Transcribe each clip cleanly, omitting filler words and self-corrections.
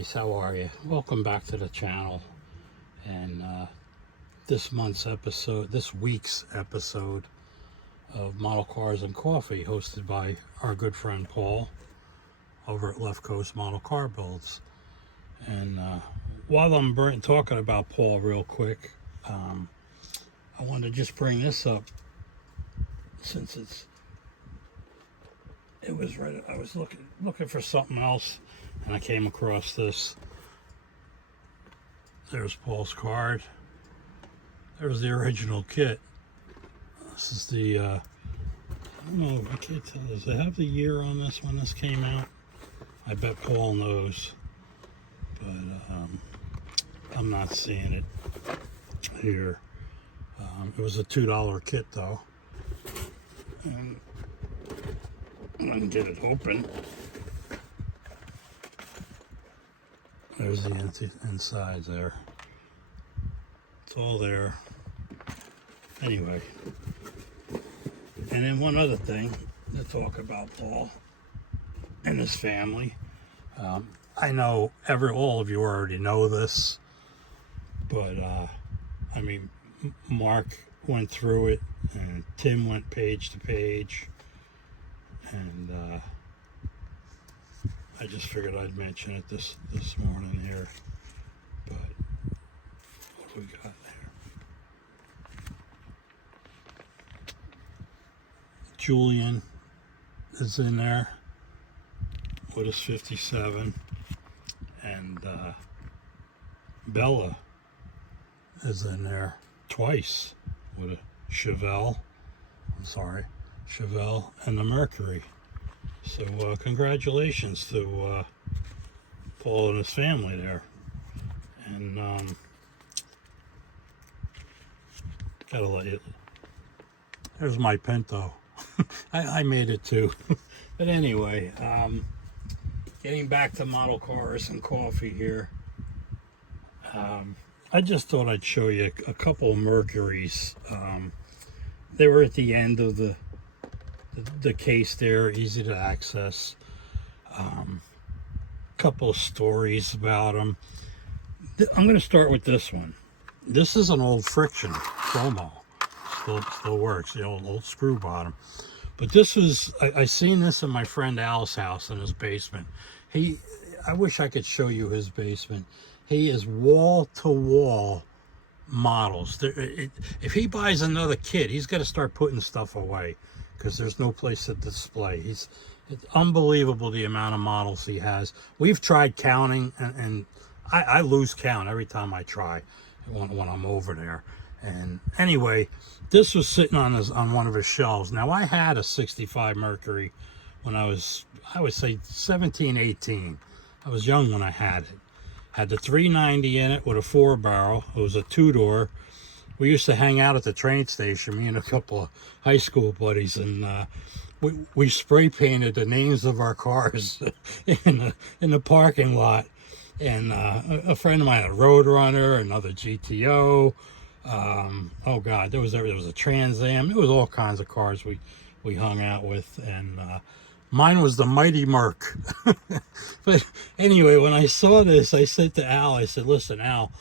guys, how are you? Welcome back to the channel. And this week's episode of Model Cars and Coffee, hosted by our good friend Paul over at Left Coast Model Car Builds. And while I'm talking about Paul real quick, I wanted to just bring this up since it was right. I was looking for something else, and I came across this. There's Paul's card. There's the original kit. This is the, I don't know, I can't tell. Does it have the year on this when this came out? I bet Paul knows. But I'm not seeing it here. It was a $2 kit though. And I'm going to get it open. There's the inside there. It's all there. Anyway. And then one other thing to talk about Paul and his family. I know all of you already know this, but I mean, Mark went through it, and Tim went page to page, and I just figured I'd mention it this morning here. But what do we got there? Julian is in there with his 57, and Bella is in there twice with a Chevelle and the Mercury. So congratulations to Paul and his family there. And gotta let you, there's my Pinto. I made it too. But anyway, getting back to model cars and coffee here. I just thought I'd show you a couple of Mercuries. They were at the end of the case there, easy to access. Couple of stories about them. I'm going to start with this one. This is an old Friction Chromo. Still works, the old screw bottom. But this was, I seen this in my friend Al's house in his basement. I wish I could show you his basement. He is wall to wall models. If he buys another kit, he's got to start putting stuff away because there's no place to display. It's unbelievable the amount of models he has. We've tried counting, and I lose count every time I try when I'm over there. And anyway, this was sitting on one of his shelves. Now, I had a 65 Mercury when I would say 17, 18. I was young when I had it. Had the 390 in it with a 4-barrel. It was a 2-door. We used to hang out at the train station, me and a couple of high school buddies, and we spray painted the names of our cars in the parking lot. And a friend of mine had a Roadrunner, another GTO. Oh God, there was a Trans Am. There was all kinds of cars we hung out with, and mine was the Mighty Merc. But anyway, when I saw this, I said to Al, I said, listen, Al,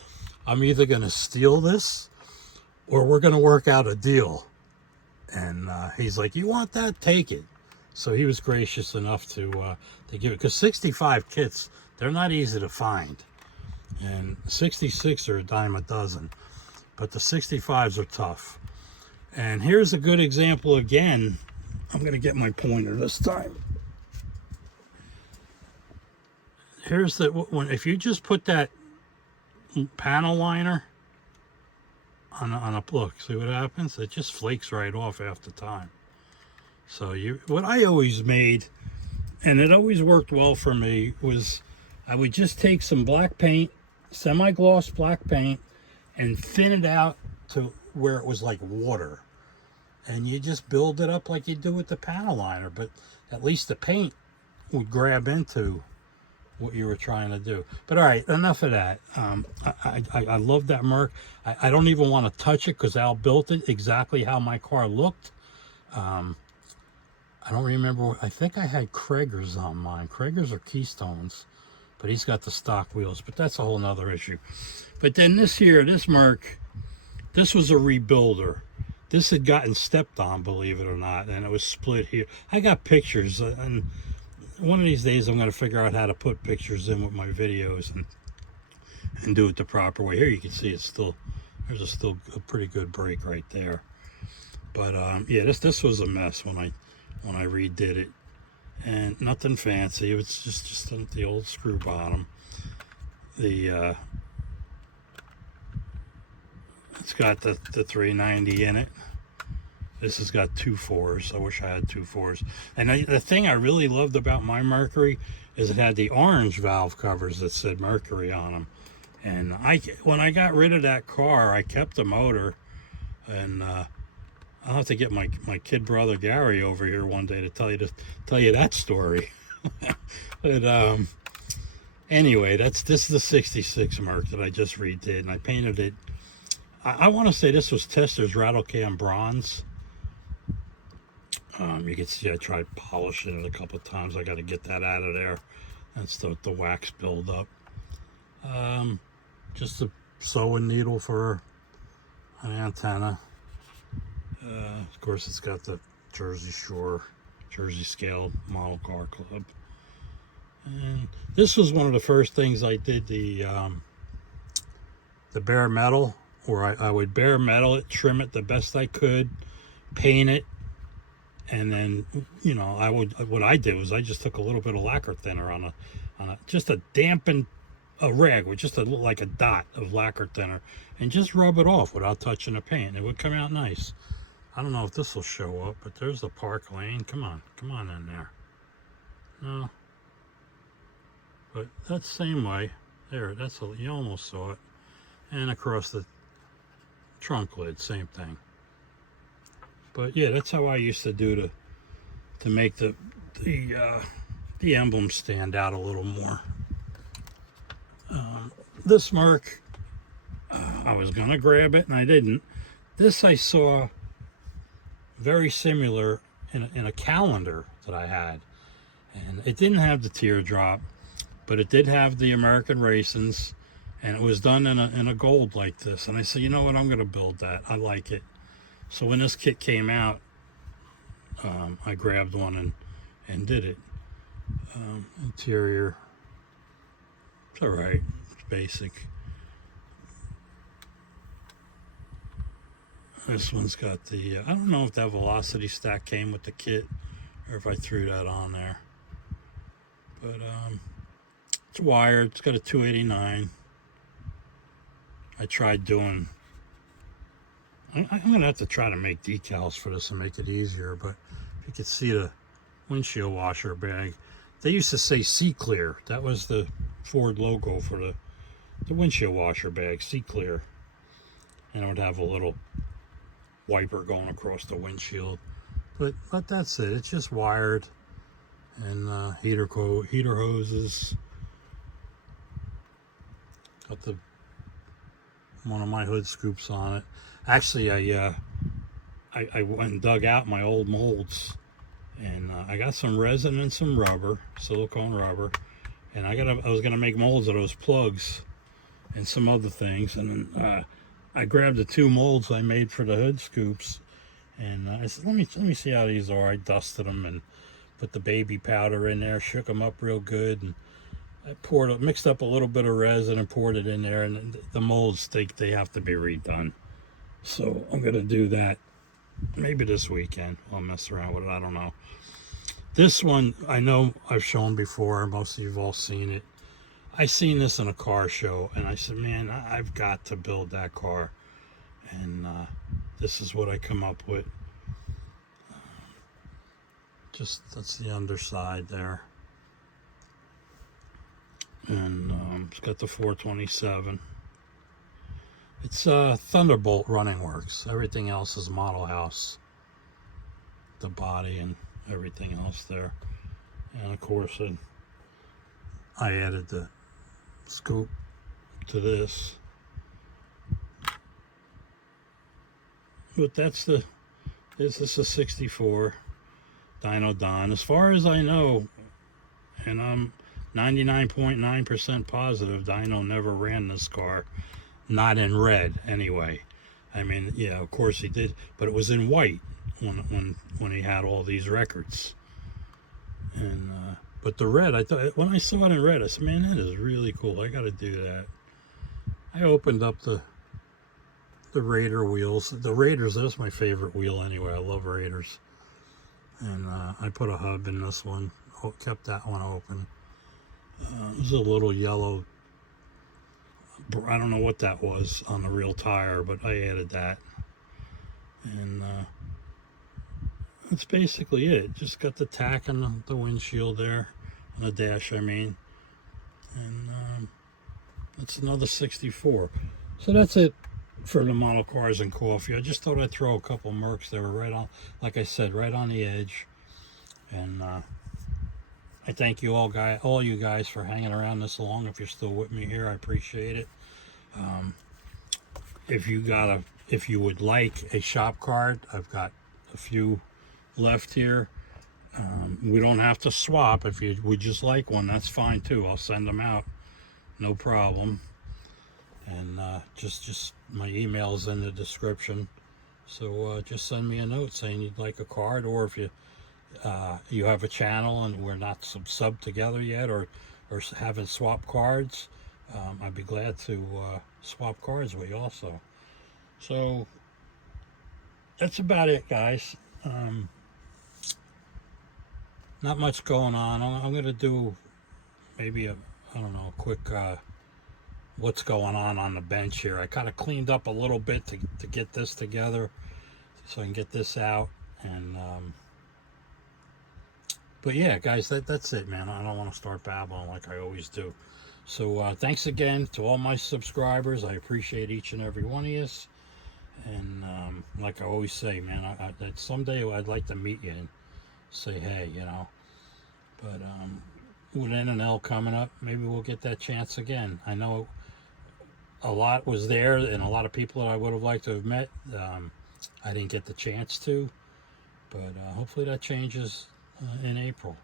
I'm either going to steal this or we're going to work out a deal. And he's like, you want that? Take it. So he was gracious enough to give it, because 65 kits, they're not easy to find. And 66 are a dime a dozen. But the 65s are tough. And here's a good example again. I'm going to get my pointer this time. Here's if you just put that panel liner on a look, see what happens? It just flakes right off after time. So what I always made, and it always worked well for me, was I would just take some black paint, semi-gloss black paint, and thin it out to where it was like water. And you just build it up like you do with the panel liner, but at least the paint would grab into what you were trying to do. But all right, enough of that. I love that Merc. I don't even want to touch it because Al built it exactly how my car looked. I don't remember. I think I had Kragers on mine. Kragers or Keystones. but he's got the stock wheels, but that's a whole nother issue. But then this here, this Merc, this was a rebuilder. This had gotten stepped on, believe it or not, and it was split here. I got pictures, and one of these days I'm going to figure out how to put pictures in with my videos and do it the proper way. Here you can see it's still, there's still a pretty good break right there. But yeah, this was a mess when I redid it, and nothing fancy. It was just the old screw bottom. The it's got the 390 in it. This has got 2 4s. I wish I had 2 4s. And the thing I really loved about my Mercury is it had the orange valve covers that said Mercury on them. And when I got rid of that car, I kept the motor, and I'll have to get my kid brother Gary over here one day to tell you that story. But anyway, this is the '66 Merc that I just redid, and I painted it. I want to say this was Tester's rattle can bronze. You can see I tried polishing it a couple of times. I got to get that out of there. That's the wax buildup. Just a sewing needle for an antenna. Of course, it's got the Jersey Scale Model Car Club. And this was one of the first things I did, the bare metal, where I would bare metal it, trim it the best I could, paint it, and then, you know, what I did was I just took a little bit of lacquer thinner on just a dampened rag with just like a dot of lacquer thinner, and just rub it off without touching the paint. It would come out nice. I don't know if this will show up, but there's the park lane. Come on in there. No, but that's the same way. There, you almost saw it. And across the trunk lid, same thing. But yeah, that's how I used to do to make the emblem stand out a little more. This Merc, I was gonna grab it and I didn't. This I saw very similar in a calendar that I had, and it didn't have the teardrop, but it did have the American Racings, and it was done in a gold like this. And I said, you know what, I'm going to build that. I like it. So when this kit came out, I grabbed one and did it. Interior, it's all right. It's basic. This one's got the, I don't know if that velocity stack came with the kit or if I threw that on there. But it's wired. It's got a 289. I tried doing, I'm going to have to try to make decals for this and make it easier, but if you could see the windshield washer bag, they used to say Sea Clear. That was the Ford logo for the windshield washer bag, Sea Clear. And it would have a little wiper going across the windshield. But that's it. It's just wired, and heater hoses. Got one of my hood scoops on it. Actually, I went and dug out my old molds, and I got some resin and some rubber, silicone rubber, and I was gonna make molds of those plugs and some other things, and then I grabbed the 2 molds I made for the hood scoops, and I said, let me see how these are. I dusted them and put the baby powder in there, shook them up real good, and I mixed up a little bit of resin and poured it in there, and the molds, they have to be redone. So I'm gonna do that maybe this weekend. I'll mess around with it, I don't know. This one, I know I've shown before, most of you've all seen it. I seen this in a car show, and I said, man, I've got to build that car. And this is what I come up with. That's the underside there. And it's got the 427. It's Thunderbolt Running Works. Everything else is Model House. The body and everything else there. And of course, I added the scoop to this. But this is a 64 Dyno Don. As far as I know, and 99.9% positive Dyno never ran this car, not in red anyway. I mean, yeah, of course he did, but it was in white when he had all these records. And but the red, I thought when I saw it in red, I said, man, that is really cool. I got to do that. I opened up the Raider wheels. The Raiders, that's my favorite wheel anyway. I love Raiders. And I put a hub in this one, kept that one open. There's a little yellow, I don't know what that was on the real tire, but I added that. And that's basically it. Just got the tack on the windshield there, on the dash I mean. And that's another 64. So that's it for the model cars and coffee. I just thought I'd throw a couple Mercs that were right on, like I said, right on the edge. And I thank you all you guys for hanging around this long. If you're still with me here, I appreciate it. If you would like a shop card, I've got a few left here. We don't have to swap. If you would just like one, that's fine too. I'll send them out, no problem. And just my email's in the description. So just send me a note saying you'd like a card, or if you have a channel and we're not sub together yet, or haven't swapped cards, I'd be glad to swap cards with you also. So that's about it, guys. Not much going on. I'm gonna do maybe a quick what's going on the bench here. I kind of cleaned up a little bit to get this together so I can get this out. And but yeah, guys, that's it, man. I don't want to start babbling like I always do. So thanks again to all my subscribers. I appreciate each and every one of you. And like I always say, man, that someday I'd like to meet you and say hey, you know. But with NNL coming up, maybe we'll get that chance again. I know a lot was there and a lot of people that I would have liked to have met. I didn't get the chance to, but hopefully that changes in April.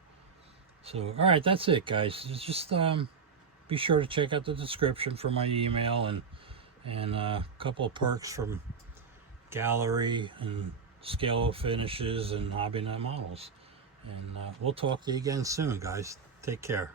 So, all right, that's it, guys. Just be sure to check out the description for my email and a couple of perks from Gallery and Scale of Finishes and Hobby Net Models. And we'll talk to you again soon, guys. Take care.